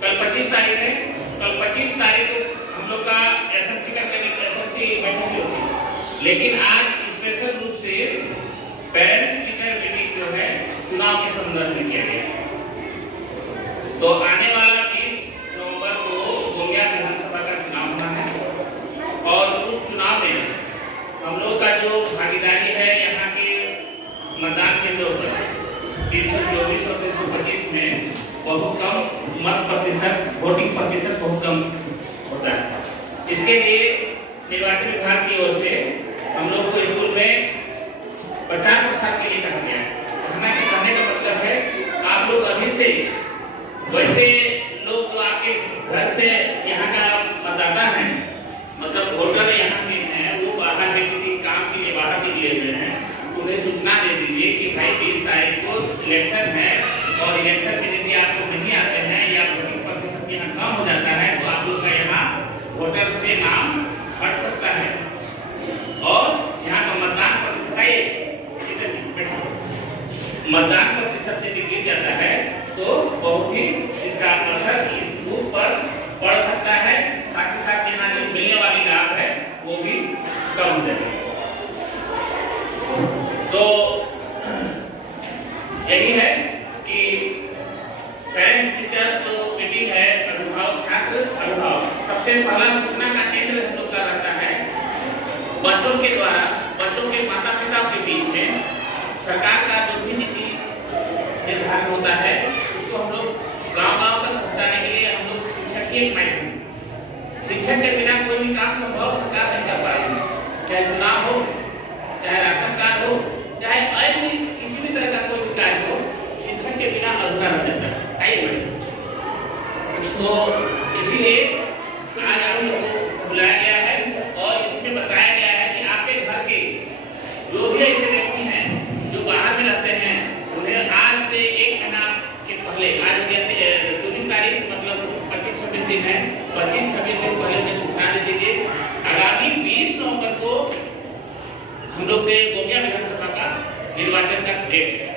कल 25 तारीख है, कल 25 तारीख को हम लोग का एसएमसी का एसएमसी बैठक भी होती है, लेकिन आज स्पेशल रूप से पेरेंट्स टीचर मीटिंग जो है चुनाव के संदर्भ में किया गया। तो आने वाला 20 नवंबर को गोंदिया विधानसभा का चुनाव होना है और उस चुनाव में हम लोग का जो भागीदारी है यहाँ के मतदान केंद्रों पर 324 और 325 में बहुत कम मत प्रतिशत, वोटिंग प्रतिशत बहुत कम होता है। इसके लिए निर्वाचन विभाग की ओर से हम लोग को स्कूल में प्रचार प्रसार के लिए कहा गया है। कहने का मतलब है आप लोग अभी से, वैसे लोग जो आपके घर से यहाँ का मतदाता है, मतलब वोटर यहाँ के हैं, वो बाहर में किसी काम के लिए बाहर निकले हुए हैं, उन्हें सूचना दे दीजिए कि भाई 20 तारीख को इलेक्शन है और इलेक्शन में यदि आप लोग नहीं आते हैं या वोटिंग प्रतिशत यहाँ कम हो जाता है तो आप लोग का यहाँ वोटर से नाम हट सकता है और यहाँ का मतदान प्रतिशत यदि गिर जाता है तो बहुत ही इसका असर इस बूथ पर पड़ सकता है, साथ ही साथ यहाँ जो मिलने वाली लाभ है वो भी कम हो जाएगी। तो यही है कि पेरेंट टीचर जो मीटिंग है, अभिभावक छात्र अभिभावक, सबसे पहला सूचना का केंद्र हम लोग का रहता है बच्चों के द्वारा, बच्चों के माता पिता के बीच में सरकार का जो भी नीति निर्धारण होता है उसको हम लोग गांव-गांव तक पहुंचाने के लिए हम लोग शिक्षक ही एक माध्यम, शिक्षक के बिना कोई भी काम संभव सरकार नहीं कर पाएगी, चाहे चुनाव हो, चाहे राशन कार्ड हो, चाहे अन्य किसी भी तरह का कोई भी कार्य हो, शिक्षक के बिना अधूरा रह जाता है। आइए तो इसीलिए आज आप लोगों को बुलाया गया है और इसमें बताया गया है कि आपके घर के जो भी ऐसे व्यक्ति हैं जो बाहर में रहते हैं उन्हें आज से 1 महीना के पहले, आज 24 तारीख मतलब 25-26 दिन है, 25-26 दिन पहले उन्हें सूचना दे दीजिए। आगामी 20 नवंबर को हम लोग के गोंदिया विधानसभा का निर्वाचन का डेट है,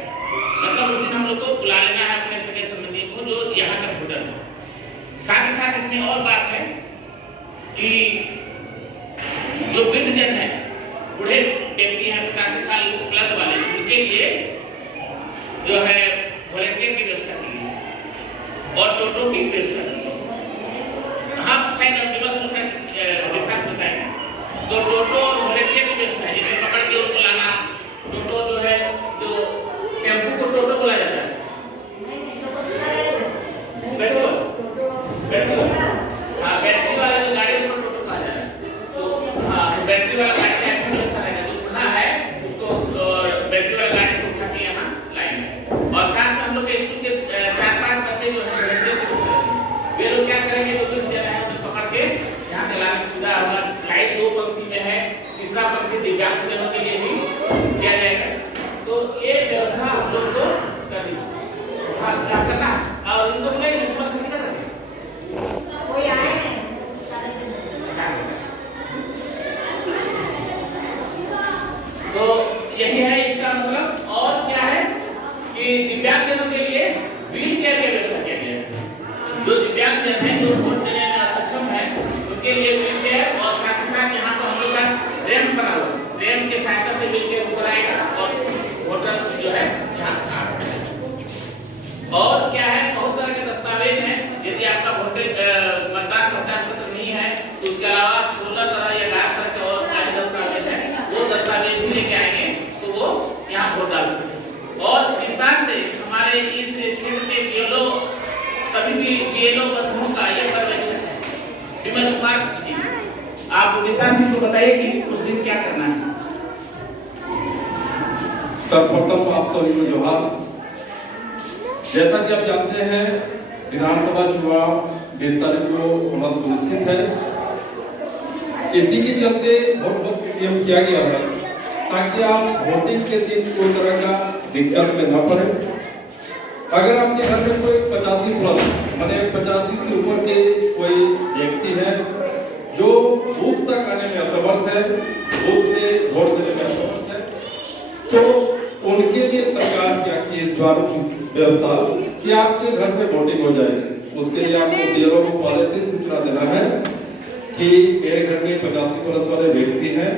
मतलब उस दिन हम लोग को बुला लेना है अपने सगे संबंधी को जो यहाँ का वोटर है। साथ ही साथ इसमें और बात है कि जो वृद्धजन है, बूढ़े व्यक्ति हैं 85 साल प्लस वाले, उनके लिए जो है वॉलंटियर की व्यवस्था की है और टोटो की व्यवस्था की है। हाँ शायद दिवस उसका विस्तार बताएंगे। तो टोटो और वॉलंटियर की व्यवस्था है, जिसे पकड़ के उनको लाना, टोटो जो है, जो टेम्पू को टोटो बोला जाता है, हाँ बैटरी वाला जो गाड़ी उसको टोटो कहा जाता है। तो हाँ तो बैटरी वाला गाड़ी का एक व्यवस्था रहेगा, जो बूढ़ा है उसको बैटरी वाला गाड़ी से उठा के यहाँ लाएंगे। और साथ में हम लोग के स्कूल के 4-5 बच्चे जो है वे लोग क्या करेंगे, जो दूर चल रहे हैं उन्हें पकड़ के यहाँ पे लाने की सुविधा होगा। लाइट 2 पंक्ति में है, तीसरा पंक्ति दिव्यांगजनों के लिए भी किया जाएगा। तो ये व्यवस्था हम लोग को करनी है, हाँ क्या करना और इन लोग नहीं हिम्मत नहीं करना कोई आए तो यही है इसका मतलब। और क्या है कि दिव्यांगजनों के लिए व्हील चेयर की व्यवस्था किया गया है। जो दिव्यांगजन है, जो वोट देने में असक्षम है, उनके लिए व्हील चेयर और साथ ही साथ यहाँ पर हम लोग का रैंप बना हुआ, रैंप के सहायता से व्हील चेयर ऊपर आएगा और वोटर जो है यहाँ आ सकते हैं। और क्या है, बहुत तरह के दस्तावेज हैं, यदि आपका मतदान पहचान पत्र नहीं है तो उसके अलावा 16 तरह या 11 तरह के और दस्तावेज हैं, वो दस्तावेज भी लेके आएंगे तो वो यहाँ वोट डाल सकते हैं। और विस्तार से हमारे इस क्षेत्र के बीएलओ, सभी भी बीएलओ बंधुओं का ये पर्यवेक्षण है। विमल कुमार जी, आप विस्तार से इनको बताइए कि उस दिन क्या करना है। सर्वप्रथम आप सभी को जोहार। जैसा कि आप जानते हैं विधानसभा चुनाव 20 तारीख को होना सुनिश्चित है, इसी के चलते वोट नियम किया गया है ताकि आप वोटिंग के दिन कोई तरह का दिक्कत में न पड़े। अगर आपके घर में कोई 85 प्लस माने 85 से ऊपर के कोई व्यक्ति है जो बूथ तक आने में असमर्थ है, बूथ में वोट देने में असमर्थ है, तो उनके लिए सरकार क्या की इस बार व्यवस्था कि आपके घर में वोटिंग हो जाएगी। उसके लिए आपको बीएलओ को पहले से सूचना देना है कि मेरे घर में 85 वर्ष वाले व्यक्ति हैं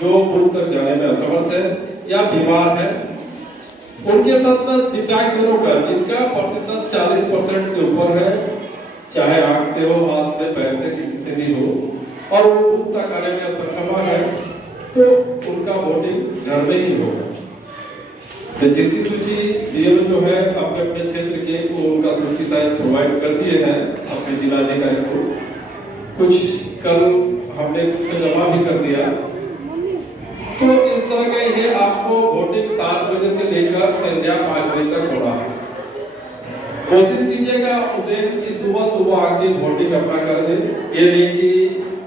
जो बूथ तक जाने में असमर्थ है या बीमार है। उनके साथ साथ दिव्यांगजनों का जिनका प्रतिशत 40% से ऊपर है, चाहे आंख से हो, हाथ से, पैर से, किसी से भी हो, और वो बूथ तक आने में असक्षम है, तो उनका वोटिंग घर में ही होगा। तो जिसकी सूची बीएलओ जो है अपने अपने क्षेत्र के को उनका सूची शायद प्रोवाइड कर दिए हैं अपने जिलाधिकारी को। कुछ कल हमने कुछ जमा भी कर दिया। तो इस तरह का ये आपको वोटिंग 7 बजे से लेकर संध्या 5 बजे तक होना है। कोशिश कीजिएगा उदयन की सुबह आके वोटिंग अपना कर दे। ये नहीं कि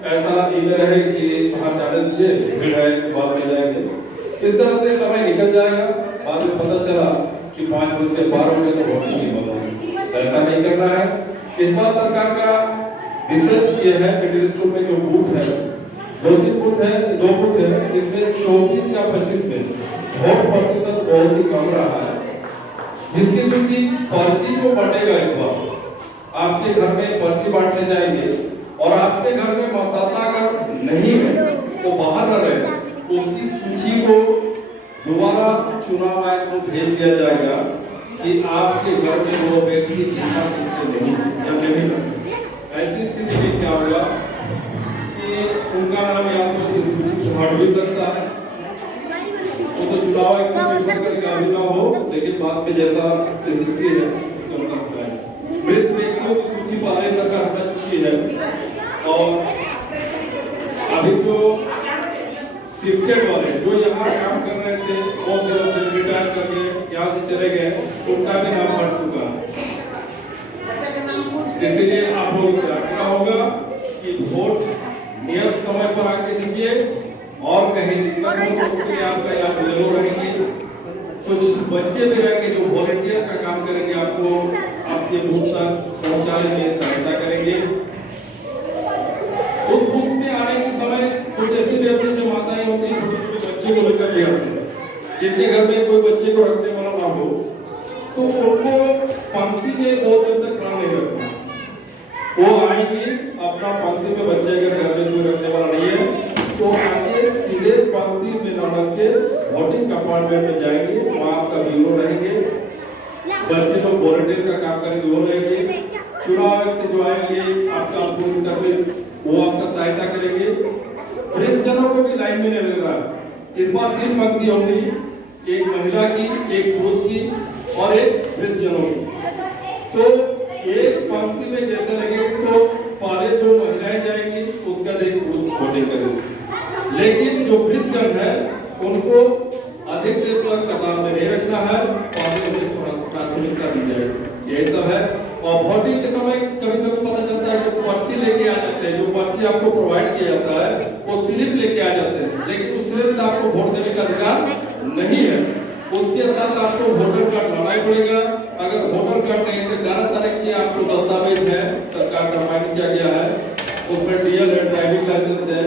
ऐसा नहीं रहे कि बाहर जाने दीजिए, भीड़ है बाद में जाएंगे। इस तरह से समय निकल जाएगा, बाद में पता चला कि 5 बजे के पार हो गए तो वोटिंग नहीं होगा। ऐसा नहीं करना है। इस बार सरकार का विशेष ये है मिडिल स्कूल में जो बूथ है, 2 बूथ है, इसमें 24 या 25 में वोट प्रतिशत बहुत ही कम रहा है। जिसकी सूची पर्ची को बटेगा इस बार आपके घर में पर्ची बांटने जाएंगे और आपके घर में मतदाता अगर नहीं है तो बाहर न रहे, उसकी सूची को दोबारा चुनाव आयोग को भेज दिया जाएगा कि आपके घर में वो व्यक्ति जिसका नहीं या नहीं है। ऐसी स्थिति में क्या होगा कि उनका नाम या तो इस सूची से हट भी सकता है, वो तो चुनाव आयोग को भी ना हो, लेकिन बाद में जैसा स्थिति है उसका होता है। मृत व्यक्तियों की सूची पहले सरकार हटा चुकी है और अभी तो शिफ्टेड वाले जो यहाँ काम कर रहे थे वो रिटायर करके यहाँ से चले गए, उनका भी नाम हट चुका है। इसलिए आप लोगों से आग्रह होगा कि वोट नियत समय पर आके दीजिए और कहीं दिक्कत हो तो उसके लिए आप जरूर रहेंगे। कुछ बच्चे भी रहेंगे जो वॉलंटियर का काम करेंगे, आपको आपके बूथ तक पहुंचाने में सहायता करेंगे। उस बूथ में आने के समय कुछ ऐसी भी अपनी जो माताएं होती हैं छोटे छोटे बच्चे को लेकर भी आते हैं, जिनके घर में कोई बच्चे को रखने वाला ना हो, तो उनको पंक्ति में 2 दिन तक खड़ा नहीं रखना। वो आएंगे अपना पंक्ति में, बच्चे अगर घर में कोई रखने वाला नहीं है तो आगे सीधे पंक्ति में न रख के वोटिंग कंपार्टमेंट में जाएंगे, वहाँ आपका बीओ रहेंगे, बच्चे लोग वॉलंटियर का काम करेंगे वो रहेंगे, चुनाव आयोग से जो आएंगे आपका अप्रूव करने वो आपका सहायता करेंगे। वृद्धजनों को भी लाइन में नहीं लगना। इस बार 3 पंक्ति होंगी, एक महिला की, एक पुरुष की और एक वृद्धजनों की। तो एक पंक्ति में जैसे लगे तो पहले जो महिलाएं जाएंगी उसका एक पुरुष वोटिंग करेंगे, लेकिन जो वृद्धजन है उनको अधिक देर तक कतार में नहीं रखना है, पहले उन्हें थोड़ा प्राथमिकता दी जाएगी। यही सब है। और वोटिंग के समय कभी कभी पता चलता है कि पर्ची लेके आ जाते हैं, जो पर्ची आपको प्रोवाइड किया जाता है वो स्लिप लेके आ जाते हैं, लेकिन उस स्लिप से आपको वोट देने का अधिकार नहीं है। उसके साथ आपको वोटर कार्ड लाना ही पड़ेगा। अगर वोटर कार्ड नहीं तो 11 तारीख की आपको दस्तावेज है सरकार का मान्य किया गया है, उसमें डीएल है, ड्राइविंग लाइसेंस है,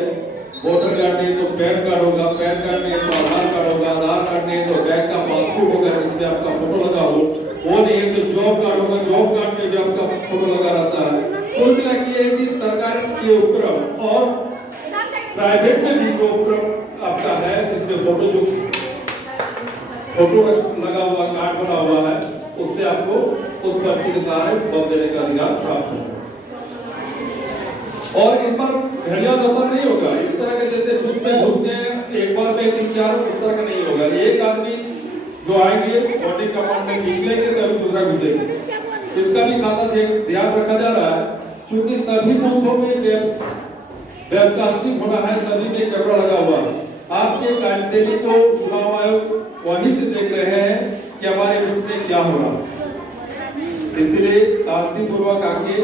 वोटर कार्ड नहीं तो पैन कार्ड होगा, पैन कार्ड नहीं तो आधार कार्ड होगा, आधार कार्ड नहीं तो बैंक का पासबुक होगा जिसमें आपका फोटो लगा हो, वो नहीं है तो जॉब कार्ड होगा, जॉब कार्ड में भी आपका फोटो लगा रहता है। कुल मिला के ये कि सरकार के उपक्रम और प्राइवेट में भी जो उपक्रम आपका है जिसमें फोटो लगा हुआ कार्ड बना हुआ है, उससे आपको उस पर्ची के सहारे वोट देने का अधिकार प्राप्त होगा। और इस बार घड़िया दफ्तर नहीं होगा, इस तरह के जैसे बूथ में घुस गए एक बार में 3-4 उस तरह का नहीं होगा। एक आदमी जो आएंगे वोटिंग कंपार्टमेंट निकलेंगे तभी दूसरा घुसेंगे, इसका भी खासा ध्यान रखा जा रहा है। क्योंकि सभी बूथों में वेबकास्टिंग होना है, सभी में कैमरा लगा हुआ है। आपके कार्यशैली को चुनाव आयोग वहीं से देख रहे हैं कि हमारे बूथ में क्या हो रहा है। इसलिए शांतिपूर्वक आके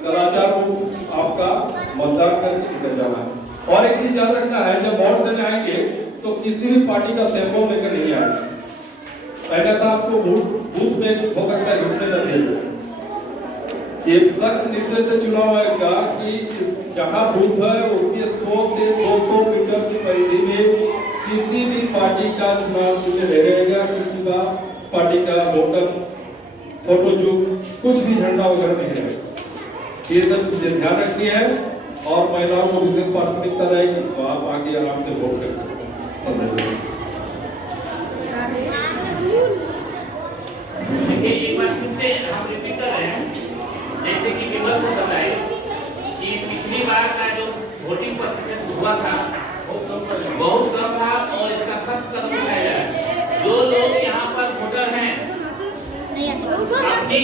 कदाचार को आपका मतदान करके निकल जाना है। और एक चीज याद रखना है, जब वोट देने आएंगे तो किसी भी पार्टी का सैंपल लेकर नहीं आए। पहले तो आपको बूथ में हो सकता है घुसने न दें। ये सख्त निर्देश है चुनाव आयोग का कि जहां बूथ है उसके 100 से 200 मीटर की परिधि में किसी भी पार्टी का चुनाव चिन्ह नहीं रहेगा, किसी का पार्टी का वोटर फोटो जो कुछ भी झंडा वगैरह नहीं रहेगा। ये सब चीजें ध्यान रखनी है और महिलाओं को विशेष प्राथमिकता रहेगी, तो आप आगे आराम से वोट कर सकते हैं। देखिए, एक बार फिर से हम रिपीट कर रहे हैं, जैसे कि विमल से बताए कि पिछली बार का जो वोटिंग प्रतिशत हुआ था बहुत कम था और इसका सख्त कदम उठाया जाए। जो लोग यहाँ पर वोटर हैं अपनी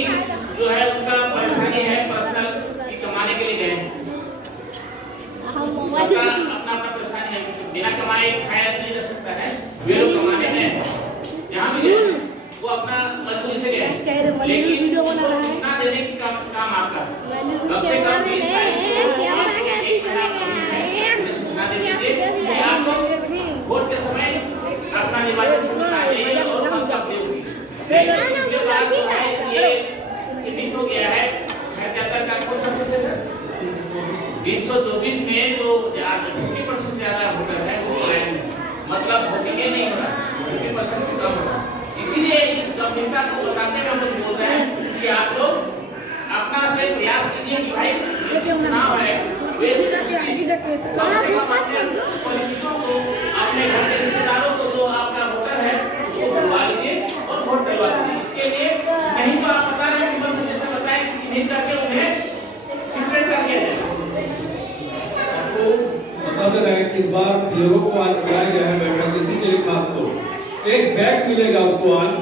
जो है उनका परेशानी है पर्सनल की कमाने के लिए गए हैं, सबका अपना अपना परेशानी है, बिना कमाए खाया नहीं जा सकता है, वे लोग कमाने में यहाँ भी गए वो अपना मजबूरी से गए, लेकिन वीडियो बना रहा है ना देने की काम आपका कम से कम 20 वोट के समय अपना निर्वाचन क्षेत्र आ जाइए और मत अपने होगी। ये चिन्हित हो गया है 324 में जो 50% ज्यादा वोटर है वो मतलब वोटिंग नहीं हो रहा, 50% से कम हो रहा। इसीलिए इस गंभीरता को बताते हुए हम लोग बोल रहे हैं कि आप लोग अपना से प्रयास कीजिए कि भाई चुनाव है अपने घर के रिश्तेदारों को जो आपका वोटर है उसको बुलवा लीजिए और वोट डलवा दीजिए। इसके लिए नहीं तो आप बता रहे हैं कि जैसा बताएं कि चिन्हित करके उन्हें सिक्रेट कर दिया जाए। आपको बताते रहे कि इस बार लोगों को आज बुलाया गया है बैठक, किसी के लिए खास तो एक बैग मिलेगा उसको आज,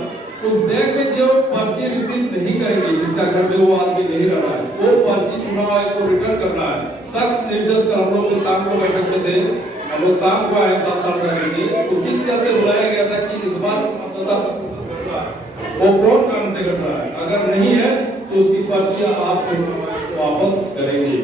उस बैग में जो पर्ची रिसीव नहीं करेंगे, जिसका घर में वो आदमी नहीं रह रहा है, वो पर्ची चुनाव आयोग को रिटर्न करना है। सख्त निर्देश कर हम लोग शाम को बैठक में थे, हम लोग शाम को आए 7 करेंगे। उसी चलते बुलाया गया था कि इस बार वो कौन काम से कर रहा है, अगर नहीं है तो उसकी पर्ची आप वापस करेंगे।